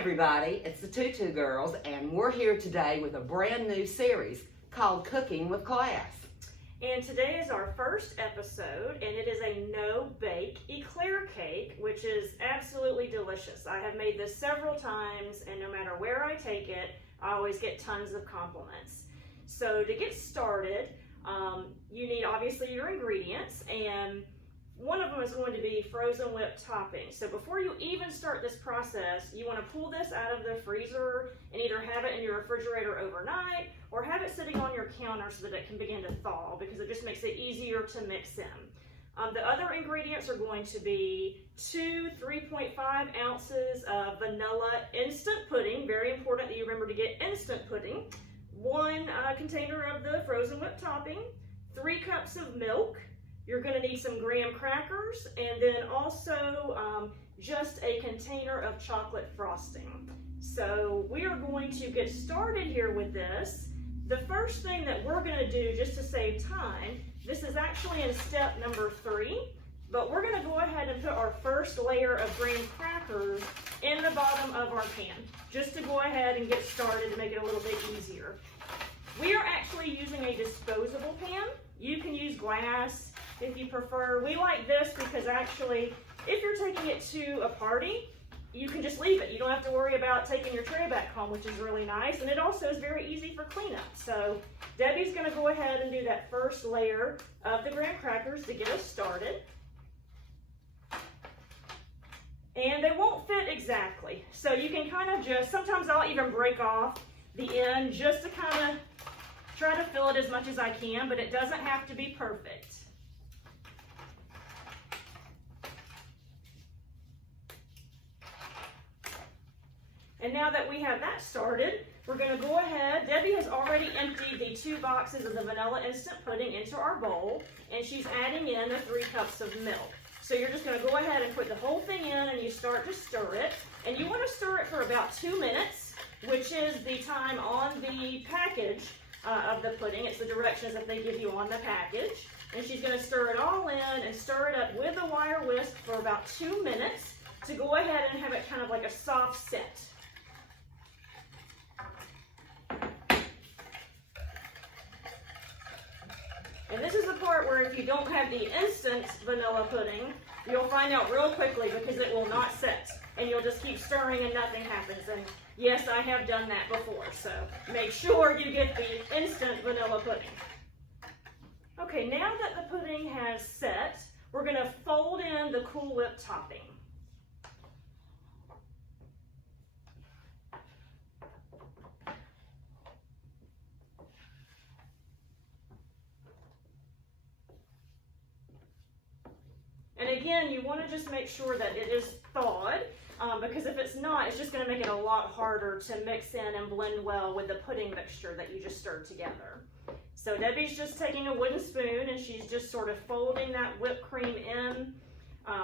everybody, it's the Tutu Girls, and we're here today with a brand new series called Cooking with Class. And today is our first episode, and it is a no-bake Eclair cake, which is absolutely delicious. I have made this several times, and no matter where I take it, I always get tons of compliments. So to get started, you need obviously your ingredients, and one of them is going to be frozen whipped topping. So before you even start this process, you want to pull this out of the freezer and either have it in your refrigerator overnight or have it sitting on your counter so that it can begin to thaw, because it just makes it easier to mix in. The other ingredients are going to be 2 3.5 ounces of vanilla instant pudding. Very important that you remember to get instant pudding. 1 container of the frozen whipped topping, 3 cups of milk. You're going to need some graham crackers, and then also just a container of chocolate frosting. So we are going to get started here with this. The first thing that we're going to do, just to save time, this is actually in step number 3, but we're going to go ahead and put our first layer of graham crackers in the bottom of our pan, just to go ahead and get started to make it a little bit easier. We are actually using a disposable pan. You can use glass if you prefer. We like this because actually, if you're taking it to a party, you can just leave it. You don't have to worry about taking your tray back home, which is really nice. And it also is very easy for cleanup. So Debbie's going to go ahead and do that first layer of the graham crackers to get us started. And they won't fit exactly. So you can kind of just, sometimes I'll even break off the end just to kind of try to fill it as much as I can, but it doesn't have to be perfect. And now that we have that started, we're going to go ahead. Debbie has already emptied the 2 boxes of the vanilla instant pudding into our bowl, and she's adding in the 3 cups of milk. So you're just going to go ahead and put the whole thing in, and you start to stir it. And you want to stir it for about 2 minutes, which is the time on the package of the pudding. It's the directions that they give you on the package. And she's going to stir it all in and stir it up with a wire whisk for about 2 minutes to go ahead and have it kind of like a soft set. And this is the part where if you don't have the instant vanilla pudding, you'll find out real quickly because it will not set. And you'll just keep stirring and nothing happens. And yes, I have done that before. So make sure you get the instant vanilla pudding. Okay, now that the pudding has set, we're going to fold in the Cool Whip topping. And again, you want to just make sure that it is thawed, because if it's not, it's just going to make it a lot harder to mix in and blend well with the pudding mixture that you just stirred together. So Debbie's just taking a wooden spoon and she's just sort of folding that whipped cream in,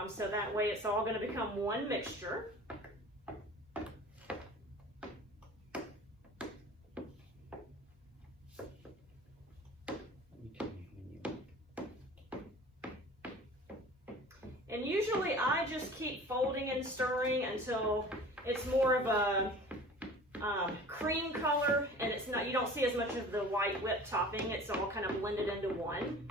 so that way it's all going to become one mixture. And usually I just keep folding and stirring until it's more of a cream color, and it's not, you don't see as much of the white whipped topping. It's all kind of blended into one.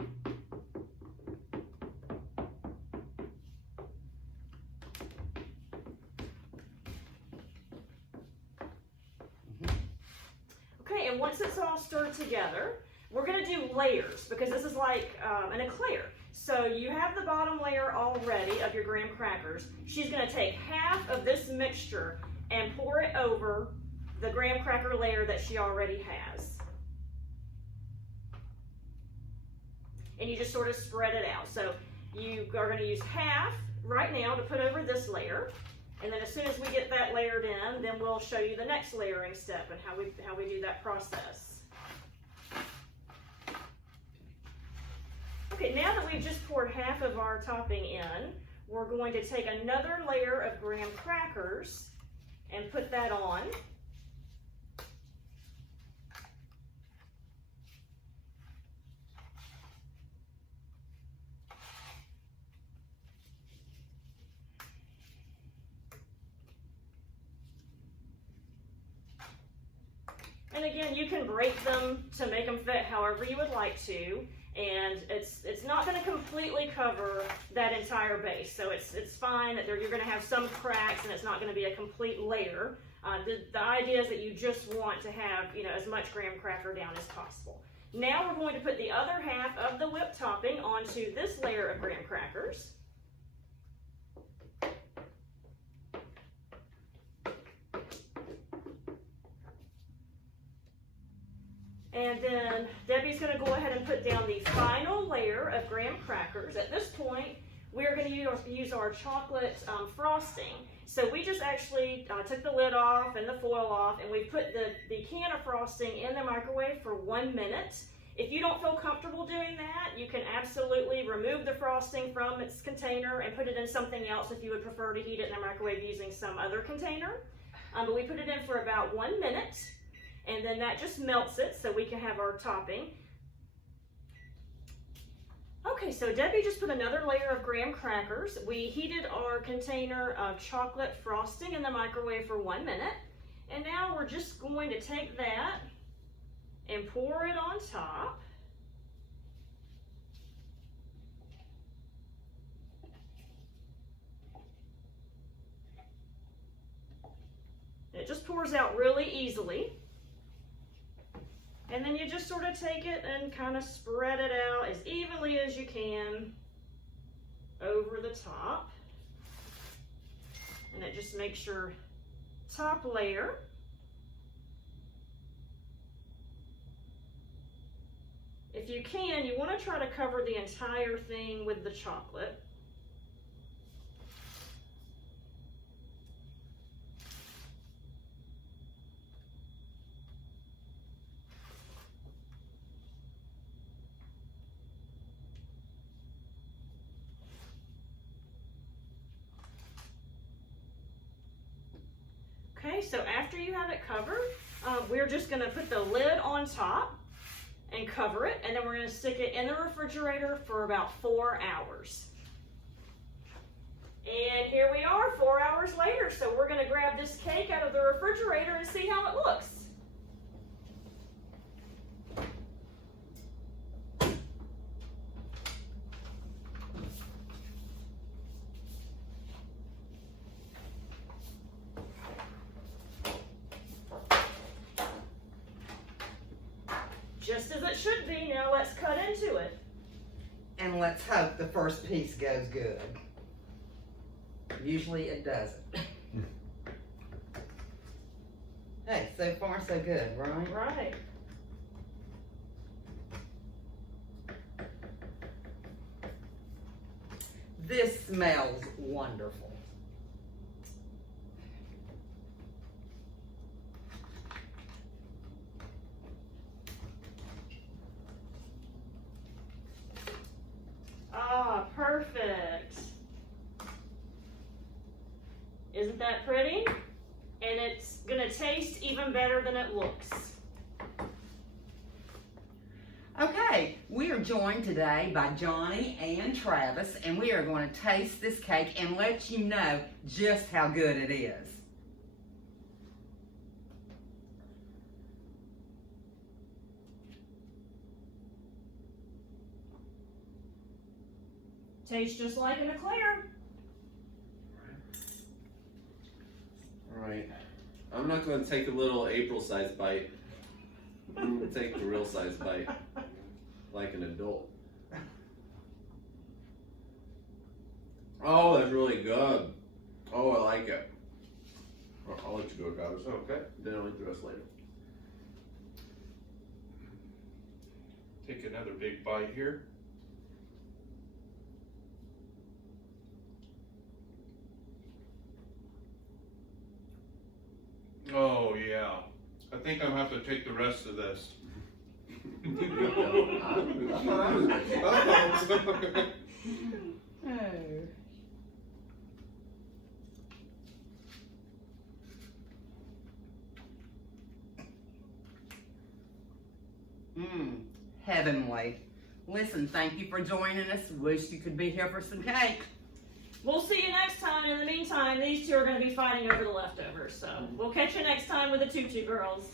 Okay, and once it's all stirred together, we're going to do layers because this is like an eclair. So you have the bottom layer already of your graham crackers. She's going to take half of this mixture and pour it over the graham cracker layer that she already has. And you just sort of spread it out. So you are going to use half right now to put over this layer. And then as soon as we get that layered in, then we'll show you the next layering step and how we do that process. Okay, now that we've just poured half of our topping in, we're going to take another layer of graham crackers and put that on. And again, you can break them to make them fit however you would like to. And it's not going to completely cover that entire base. So it's fine that you're going to have some cracks and it's not going to be a complete layer. The idea is that you just want to have, as much graham cracker down as possible. Now we're going to put the other half of the whipped topping onto this layer of graham crackers. And then Debbie's going to go ahead and put down the final layer of graham crackers. At this point, we're going to use our chocolate frosting. So we just actually took the lid off and the foil off, and we put the can of frosting in the microwave for 1 minute. If you don't feel comfortable doing that, you can absolutely remove the frosting from its container and put it in something else if you would prefer to heat it in the microwave using some other container. But we put it in for about 1 minute. And then that just melts it so we can have our topping. Okay, so Debbie just put another layer of graham crackers. We heated our container of chocolate frosting in the microwave for 1 minute. And now we're just going to take that and pour it on top. It just pours out really easily. And then you just sort of take it and kind of spread it out as evenly as you can over the top. And it just makes your top layer. If you can, you want to try to cover the entire thing with the chocolate. Okay, so after you have it covered, we're just going to put the lid on top and cover it, and then we're going to stick it in the refrigerator for about 4 hours. And here we are 4 hours later, so we're going to grab this cake out of the refrigerator and see how it looks. Just as it should be. Now let's cut into it. And let's hope the first piece goes good. Usually it doesn't. Hey, so far so good, right? Right. This smells wonderful. Ah, perfect. Isn't that pretty? And it's gonna taste even better than it looks. Okay, we are joined today by Johnny and Travis, and we are going to taste this cake and let you know just how good it is. Tastes just like an Eclair. Alright, I'm not going to take a little April-sized bite. I'm going to take the real-sized bite, like an adult. Oh, that's really good. Oh, I like it. I'll let you go, Travis. Okay. Then I'll eat the rest later. Take another big bite here. Oh yeah, I think I'm gonna have to take the rest of this. Heavenly. Listen, thank you for joining us. Wish you could be here for some cake. We'll see you next time. In the meantime, these two are going to be fighting over the leftovers. So we'll catch you next time with the Tutu Girls.